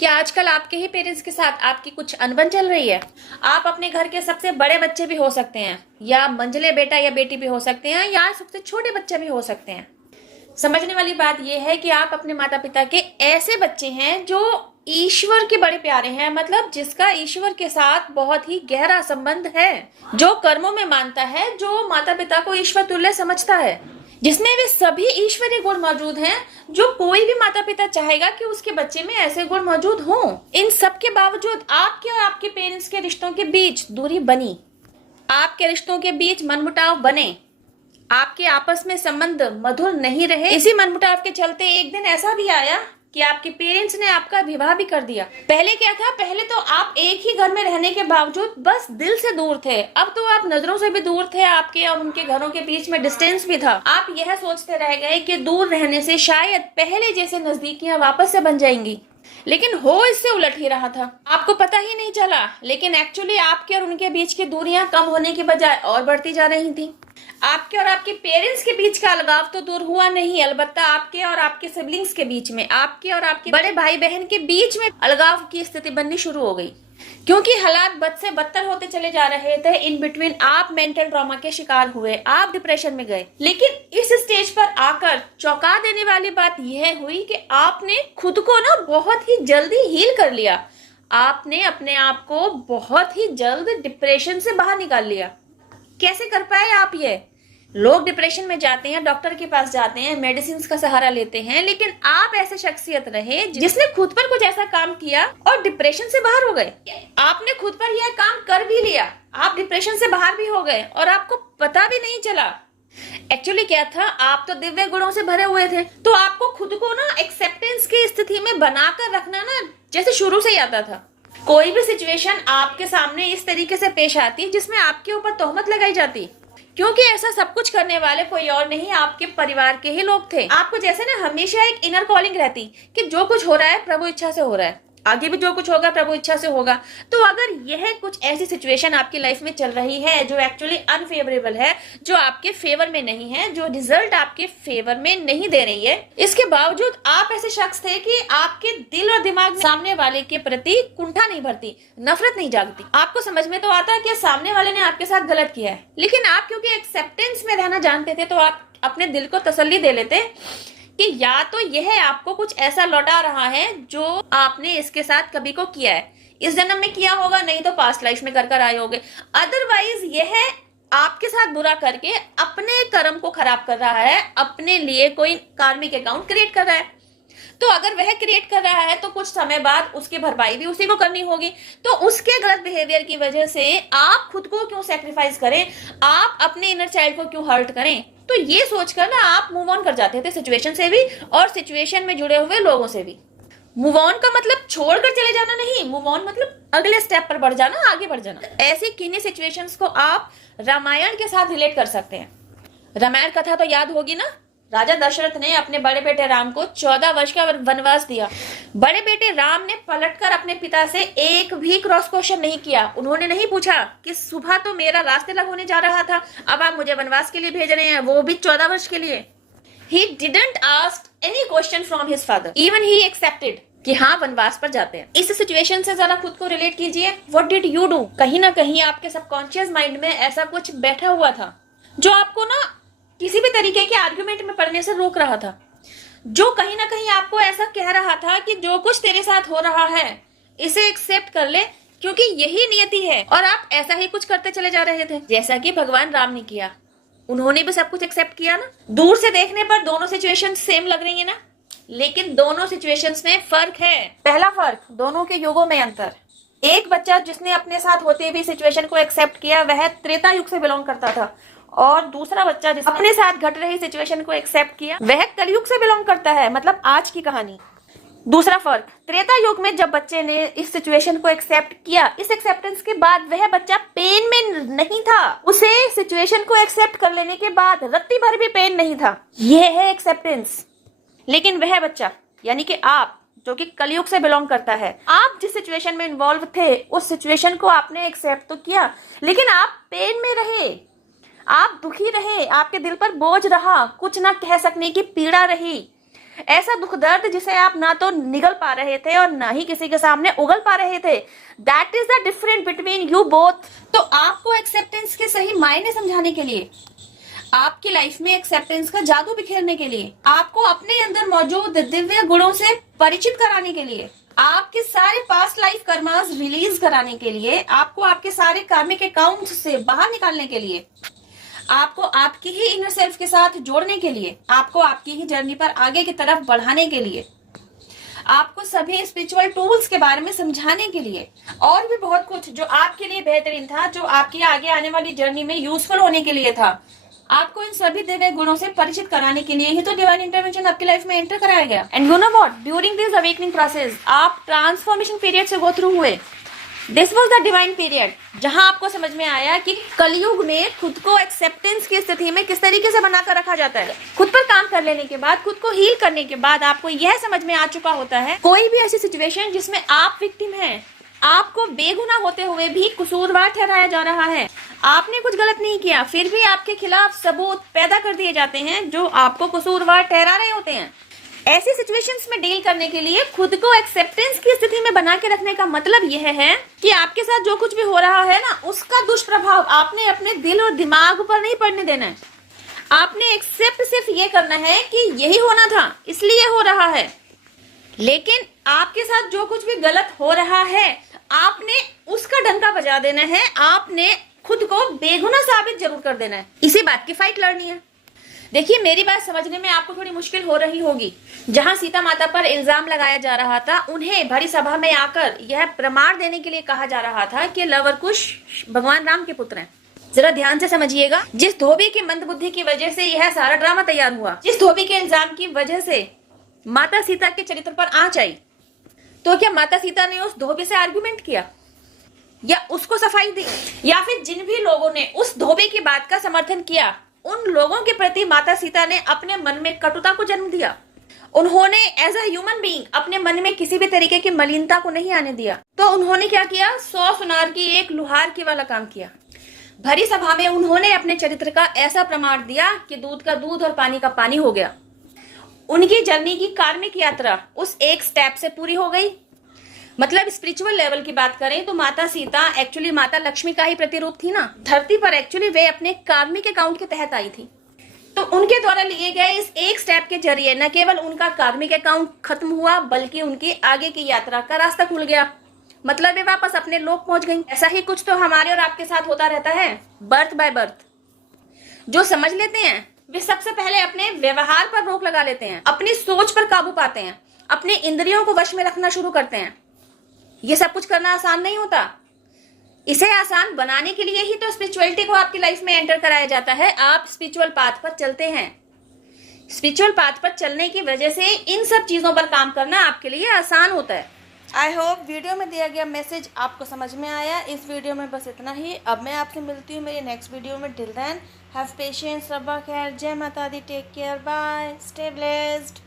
क्या आजकल आपके ही पेरेंट्स के साथ आपकी कुछ अनबन चल रही है? आप अपने घर के सबसे बड़े बच्चे भी हो सकते हैं, या मंझले बेटा या बेटी भी हो सकते हैं, या सबसे छोटे बच्चे भी हो सकते हैं। समझने वाली बात यह है कि आप अपने माता पिता के ऐसे बच्चे हैं जो ईश्वर के बड़े प्यारे हैं, मतलब जिसका ईश्वर के साथ बहुत ही गहरा संबंध है, जो कर्मों में मानता है, जो माता पिता को ईश्वर तुल्य समझता है, जिसमें वे सभी ईश्वरीय गुण मौजूद हैं जो कोई भी माता पिता चाहेगा कि उसके बच्चे में ऐसे गुण मौजूद हों। इन सब के बावजूद आपके और आपके पेरेंट्स के रिश्तों के बीच दूरी बनी, आपके रिश्तों के बीच मनमुटाव बने, आपके आपस में संबंध मधुर नहीं रहे। इसी मनमुटाव के चलते एक दिन ऐसा भी आया कि आपके पेरेंट्स ने आपका विवाह भी कर दिया। पहले क्या था, पहले तो आप एक ही घर में रहने के बावजूद बस दिल से दूर थे, अब तो आप नजरों से भी दूर थे, आपके और उनके घरों के बीच में डिस्टेंस भी था। आप यह सोचते रह गए कि दूर रहने से शायद पहले जैसे नजदीकियां वापस से बन जाएंगी, लेकिन हो इससे उलट ही रहा था। आपको पता ही नहीं चला, लेकिन एक्चुअली आपके और उनके बीच की दूरियां कम होने की बजाय और बढ़ती जा रही थी। आपके और आपके पेरेंट्स के बीच का अलगाव तो दूर हुआ नहीं, अलबत्ता आपके और आपके सिबलिंग्स के बीच में, आपके और आपके बड़े भाई बहन के बीच में अलगाव की स्थिति बननी शुरू हो गई, क्योंकि हालात बद से बदतर होते चले जा रहे थे। इन बिटवीन आप मेंटल ट्रॉमा के शिकार हुए, आप डिप्रेशन में गए। लेकिन इस स्टेज पर आकर चौंका देने वाली बात यह हुई कि आपने खुद को ना बहुत ही जल्दी हील कर लिया। आपने अपने आप को बहुत ही जल्द डिप्रेशन से बाहर निकाल लिया। कैसे कर पाए आप ये? लोग डिप्रेशन में जाते हैं, डॉक्टर के पास जाते हैं, मेडिसिन का सहारा लेते हैं, लेकिन आप ऐसे शख्सियत रहे जिसने खुद पर कुछ ऐसा काम किया और डिप्रेशन से बाहर हो गए। आपने खुद पर यह काम कर भी लिया, आप डिप्रेशन से बाहर भी हो गए और आपको पता भी नहीं चला। एक्चुअली क्या था, आप तो दिव्य गुणों से भरे हुए थे, तो आपको खुद को ना एक्सेप्टेंस की स्थिति में बनाकर रखना ना जैसे शुरू से ही आता था। कोई भी सिचुएशन आपके सामने इस तरीके से पेश आती जिसमें आपके ऊपर तोहमत लगाई जाती, क्योंकि ऐसा सब कुछ करने वाले कोई और नहीं, आपके परिवार के ही लोग थे। आपको जैसे ना हमेशा एक इनर कॉलिंग रहती कि जो कुछ हो रहा है प्रभु इच्छा से हो रहा है, आगे भी जो कुछ होगा प्रभु इच्छा से होगा। तो अगर यह कुछ ऐसी सिचुएशन आपकी लाइफ में चल रही है जो एक्चुअली अनफेवरेबल है, जो आपके फेवर में नहीं है, जो रिजल्ट आपके फेवर में नहीं दे रही है, इसके बावजूद आप ऐसे शख्स थे कि आपके दिल और दिमाग में सामने वाले के प्रति कुंठा नहीं भरती, नफरत नहीं जागती। आपको समझ में तो आता कि सामने वाले ने आपके साथ गलत किया है, लेकिन आप क्योंकि एक्सेप्टेंस में रहना जानते थे तो आप अपने दिल को तसल्ली दे लेते कि या तो यह आपको कुछ ऐसा लौटा रहा है जो आपने इसके साथ कभी को किया है, इस जन्म में किया होगा, नहीं तो पास्ट लाइफ में कर आए होंगे। अदरवाइज यह आपके साथ बुरा करके अपने कर्म को खराब कर रहा है, अपने लिए कोई कार्मिक अकाउंट क्रिएट कर रहा है। तो अगर वह क्रिएट कर रहा है तो कुछ समय बाद उसकी भरपाई भी उसी को करनी होगी। तो उसके गलत बिहेवियर की वजह से आप खुद को क्यों सैक्रिफाइस करें, आप अपने इनर चाइल्ड को क्यों हर्ट करें? तो ये सोचकर ना आप मूव ऑन कर जाते थे सिचुएशन से भी और सिचुएशन में जुड़े हुए लोगों से भी। मूव ऑन का मतलब छोड़कर चले जाना नहीं, मूव ऑन मतलब अगले स्टेप पर बढ़ जाना, आगे बढ़ जाना। ऐसी किन्हीं सिचुएशंस को आप रामायण के साथ रिलेट कर सकते हैं। रामायण कथा तो याद होगी ना, राजा दशरथ ने अपने बड़े बेटे राम को 14 वर्ष का वनवास दिया। बड़े बेटे राम ने पलटकर अपने पिता से एक भी क्रॉस क्वेश्चन नहीं किया। उन्होंने नहीं पूछा कि सुबह तो मेरा रास्ते लग होने जा रहा था, अब आप मुझे वनवास के लिए भेज रहे हैं, वो भी 14 वर्ष के लिए। He didn't ask any question from his father. Even he accepted कि हाँ वनवास पर जाते हैं। इस सिचुएशन से जरा खुद को रिलेट कीजिए। What did you do? कहीं ना कहीं आपके सबकॉन्शियस माइंड में ऐसा कुछ बैठा हुआ था जो आपको ना किसी भी तरीके के आर्गुमेंट में पड़ने से रोक रहा था, जो कहीं ना कहीं आपको ऐसा कह रहा था कि जो कुछ तेरे साथ हो रहा है इसे एक्सेप्ट कर ले, क्योंकि यही नियति है। और आप ऐसा ही कुछ करते चले जा रहे थे जैसा कि भगवान राम ने किया। उन्होंने भी सब कुछ एक्सेप्ट किया ना। दूर से देखने पर दोनों सिचुएशन सेम लग रही है ना, लेकिन दोनों सिचुएशंस में फर्क है। पहला फर्क, दोनों के युगों में अंतर। एक बच्चा जिसने अपने साथ होते हुए सिचुएशन को एक्सेप्ट किया वह त्रेता युग से बिलोंग करता था, और दूसरा बच्चा जिसने अपने साथ घट रही सिचुएशन को एक्सेप्ट किया वह कलयुग से बिलोंग करता है, मतलब आज की कहानी। दूसरा फर्क, त्रेता युग में जब बच्चे ने इस सिचुएशन को एक्सेप्ट किया, इस एक्सेप्टेंस के बाद वह बच्चा पेन में नहीं था, उसे सिचुएशन को एक्सेप्ट कर लेने के बाद रत्ती भर भी पेन नहीं था। यह है एक्सेप्टेंस। लेकिन वह बच्चा यानी कि आप जो कि कलयुग से बिलोंग करता है, आप जिस सिचुएशन में इन्वॉल्व थे उस सिचुएशन को आपने एक्सेप्ट तो किया, लेकिन आप पेन में रहे, आप दुखी रहे, आपके दिल पर बोझ रहा, कुछ ना कह सकने की पीड़ा रही। ऐसा दुख दर्द जिसे आप ना तो निगल पा रहे थे और ना ही किसी के सामने उगल पा रहे थे। That is the difference between you both. तो आपको एक्सेप्टेंस के सही मायने समझाने के लिए, आपकी लाइफ में एक्सेप्टेंस का जादू बिखेरने के लिए, आपको अपने अंदर मौजूद दिव्य गुणों से परिचित कराने के लिए, आपके सारे पास्ट लाइफ कर्मास रिलीज कराने के लिए, आपको आपके सारे कार्मिक अकाउंट से बाहर निकालने के लिए, आपको आपकी ही इनर सेल्फ के साथ जोड़ने के लिए, आपको आपकी ही जर्नी पर आगे की तरफ बढ़ाने के लिए, आपको सभी स्पिरिचुअल टूल्स के बारे में समझाने के लिए, और भी बहुत कुछ जो आपके लिए बेहतरीन था, जो आपकी आगे आने वाली जर्नी में यूजफुल होने के लिए था। आपको इन सभी दिव्य गुणों से परिचित कराने के लिए ही तो डिवाइन इंटरवेंशन आपकी लाइफ में एंटर कराया गया। And you know what, during this awakening process आप ट्रांसफॉर्मेशन पीरियड से गो थ्रू हुए। This was the divine period जहां आपको समझ में आया कि कलयुग में खुद को एक्सेप्टेंस की स्थिति में किस तरीके से बनाकर रखा जाता है। खुद पर काम कर लेने के बाद, खुद को हील करने के बाद आपको यह समझ में आ चुका होता है, कोई भी ऐसी सिचुएशन जिसमें आप विक्टिम हैं, आपको बेगुनाह होते हुए भी कसूरवार ठहराया जा रहा है, आपने कुछ गलत नहीं किया, फिर भी आपके खिलाफ सबूत पैदा कर दिए जाते हैं जो आपको कसूरवार ठहरा रहे होते हैं। ऐसी सिचुएशंस में डील करने के लिए खुद को एक्सेप्टेंस की स्थिति में बना के रखने का मतलब यह है कि आपके साथ जो कुछ भी हो रहा है ना, उसका दुष्प्रभाव आपने अपने दिल और दिमाग पर नहीं पड़ने देना है। आपने एक्सेप्ट सिर्फ ये करना है कि यही होना था, इसलिए हो रहा है। लेकिन आपके साथ जो कुछ भी गलत हो रहा है, आपने उसका डंका बजा देना है, आपने खुद को बेगुनाह साबित जरूर कर देना है। इसी बात की फाइट लड़नी है। देखिए, मेरी बात समझने में आपको थोड़ी मुश्किल हो रही होगी। जहां सीता माता पर इल्जाम लगाया जा रहा था, उन्हें भरी सभा में आकर यह प्रमाण देने के लिए कहा जा रहा था कि लव और कुश भगवान राम के पुत्र हैं। जरा ध्यान से समझिएगा, जिस धोबी की मंदबुद्धि की वजह से यह सारा ड्रामा तैयार हुआ, जिस धोबी के इल्जाम की वजह से माता सीता के चरित्र पर आंच आई, तो क्या माता सीता ने उस धोबी से आर्गुमेंट किया या उसको सफाई दी? या फिर जिन भी लोगों ने उस धोबी की बात का समर्थन किया, उन लोगों के प्रति माता सीता ने अपने मन में कटुता को जन्म दिया। उन्होंने एज अ ह्यूमन बीइंग अपने मन में किसी भी तरीके की मलिनता को नहीं आने दिया। तो उन्होंने क्या किया? 100 सुनार की एक लुहार की वाला काम किया। भरी सभा में उन्होंने अपने चरित्र का ऐसा प्रमाण दिया कि दूध का दूध और पानी का पानी हो गया। उनकी जर्नी की कार्मिक यात्रा उस एक स्टेप से पूरी हो गई। मतलब स्पिरिचुअल लेवल की बात करें तो माता सीता एक्चुअली माता लक्ष्मी का ही प्रतिरूप थी ना। धरती पर एक्चुअली वे अपने कार्मिक अकाउंट के तहत आई थी। तो उनके द्वारा लिए गए इस एक स्टेप के जरिए न केवल उनका कार्मिक अकाउंट खत्म हुआ, बल्कि उनकी आगे की यात्रा का रास्ता खुल गया। मतलब वे वापस अपने लोक पहुंच गई। ऐसा ही कुछ तो हमारे और आपके साथ होता रहता है, बर्थ बाय बर्थ। जो समझ लेते हैं वे सबसे पहले अपने व्यवहार पर रोक लगा लेते हैं, अपनी सोच पर काबू पाते हैं, अपने इंद्रियों को वश में रखना शुरू करते हैं। ये सब कुछ करना आसान नहीं होता। इसे आसान बनाने के लिए ही तो स्पिरिचुअलिटी को आपकी लाइफ में एंटर कराया जाता है। आप स्पिरिचुअल पाथ पर चलते हैं। स्पिरिचुअल पाथ पर चलने की वजह से इन सब चीजों पर काम करना आपके लिए आसान होता है। आई होप वीडियो में दिया गया मैसेज आपको समझ में आया। इस वीडियो में बस इतना ही। अब मैं आपसे मिलती हूँ मेरी नेक्स्ट वीडियो में। टिल देन हैव पेशेंस, रब्बा खैर, जय माता दी, take care, bye, stay blessed.